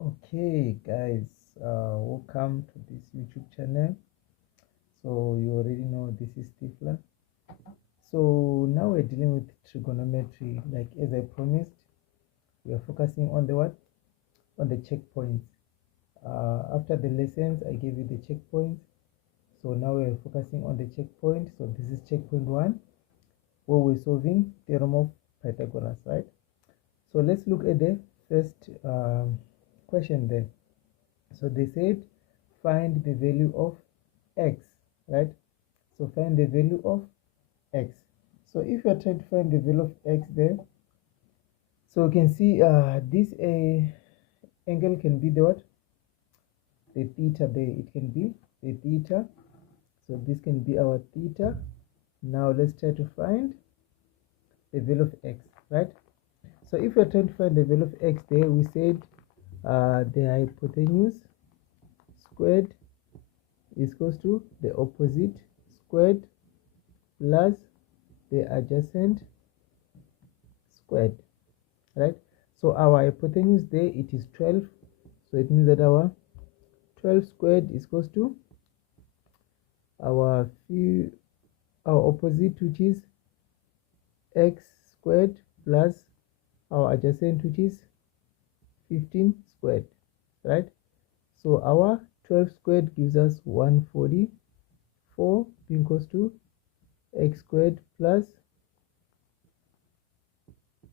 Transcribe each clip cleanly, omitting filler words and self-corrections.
Okay guys, welcome to this YouTube channel. So you already know this is Stiffler. So now we're dealing with trigonometry. Like as I promised, we are focusing on the what? On the checkpoints. After the lessons, I gave you the checkpoints. So now we're focusing on the checkpoint. So this is checkpoint 1, where we're solving theorem of Pythagoras, right? So let's look at the first question there. So they said find the value of x, right? So find the value of x. So if you're trying to find the value of x there, so you can see this angle can be the what? The theta there. It can be the theta. So this can be our theta. Now let's try to find the value of x, right? So if you're trying to find the value of x there, we said the hypotenuse squared is equals to the opposite squared plus the adjacent squared, right? So our hypotenuse there, it is 12. So it means that our 12 squared is equals to our opposite, which is x squared, plus our adjacent, which is 15 squared, right? So our 12 squared gives us 144 being equals to x squared plus,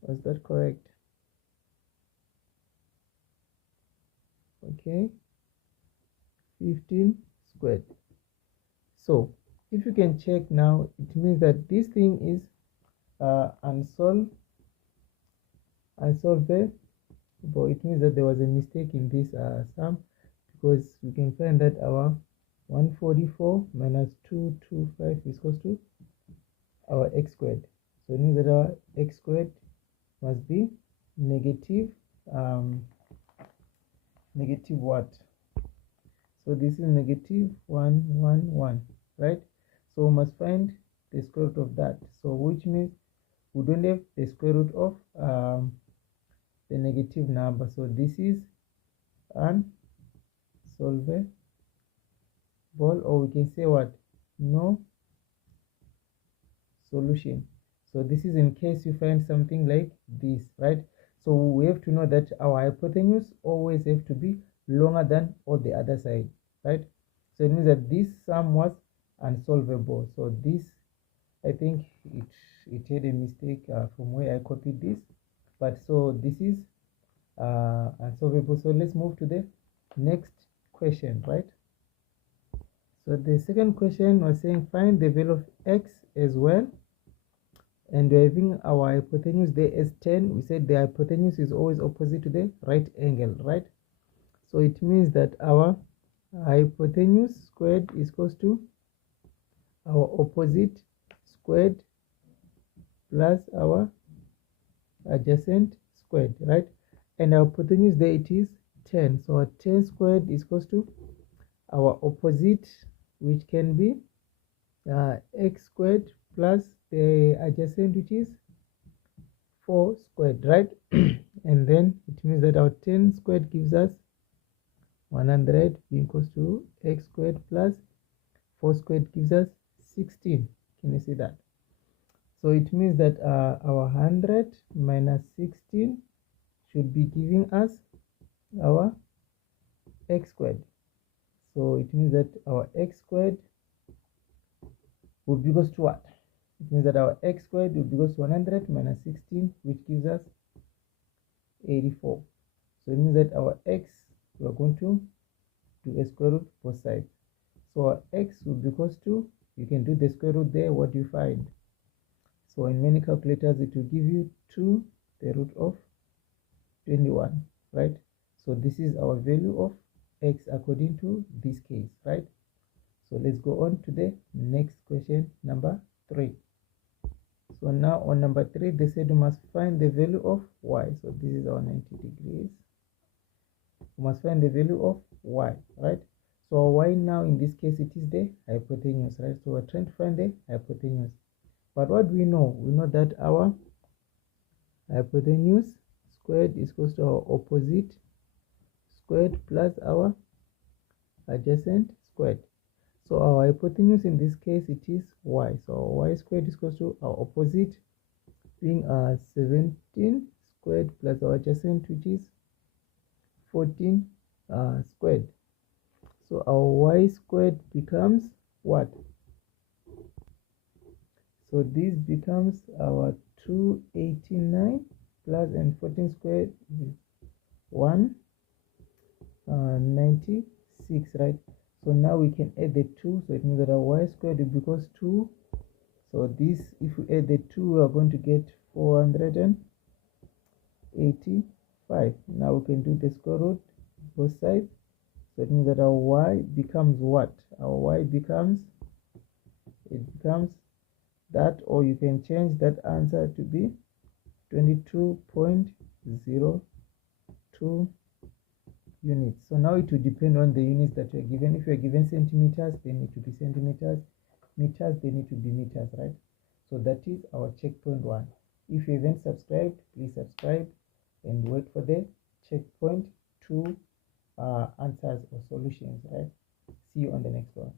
was that correct? Okay, 15 squared. So if you can check now, it means that this thing is unsolvable. But it means that there was a mistake in this sum, because we can find that our 144 minus 225 is equals to our x squared. So it means that our x squared must be negative negative what? So this is negative 111, right? So we must find the square root of that. So which means we don't have the square root of the negative number. So this is unsolvable, or we can say what? No solution. So this is in case you find something like this, right? So we have to know that our hypotenuse always have to be longer than all the other side, right? So it means that this sum was unsolvable. So this, I think it had a mistake from where I copied this, but so this is unsolvable. So let's move to the next question, right? So the second question was saying find the value of x as well, and we're having our hypotenuse there as 10. We said the hypotenuse is always opposite to the right angle, right? So it means that our hypotenuse squared is equals to our opposite squared plus our adjacent squared, right? And our hypotenuse there, it is 10. So our 10 squared is equals to our opposite, which can be x squared plus the adjacent, which is 4 squared, right? And then it means that our 10 squared gives us 100 being equals to x squared plus 4 squared gives us 16. Can you see that? So it means that our 100 minus 16 should be giving us our x squared. So it means that our x squared would be equals to what? It means that our x squared would be equals to 100 minus 16, which gives us 84. So it means that our x, we are going to do a square root both sides. So our x would be equals to, you can do the square root there, what do you find? So in many calculators, it will give you 2 the root of 21, right? So this is our value of x according to this case, right? So let's go on to the next question, number 3. So now on number 3, they said we must find the value of y. So this is our 90 degrees. We must find the value of y, right? So y now in this case, it is the hypotenuse, right? So we're trying to find the hypotenuse. But what do we know? We know that our hypotenuse squared is equals to our opposite squared plus our adjacent squared. So our hypotenuse in this case, it is y. So y squared is equal to our opposite being 17 squared plus our adjacent, which is 14 squared. So our y squared becomes what? So this becomes our 289 plus and 14 squared is 196, right? So now we can add the 2, so it means that our y squared will become 2. So this, if we add the 2, we are going to get 485. Now we can do the square root both sides. So it means that our y becomes what? Our y becomes, it becomes that, or you can change that answer to be 22.02 units. So now it will depend on the units that you are given. If you are given centimeters, they need to be centimeters. Meters, they need to be meters, right? So that is our checkpoint 1. If you haven't subscribed, please subscribe and wait for the checkpoint 2 answers or solutions, right? See you on the next one.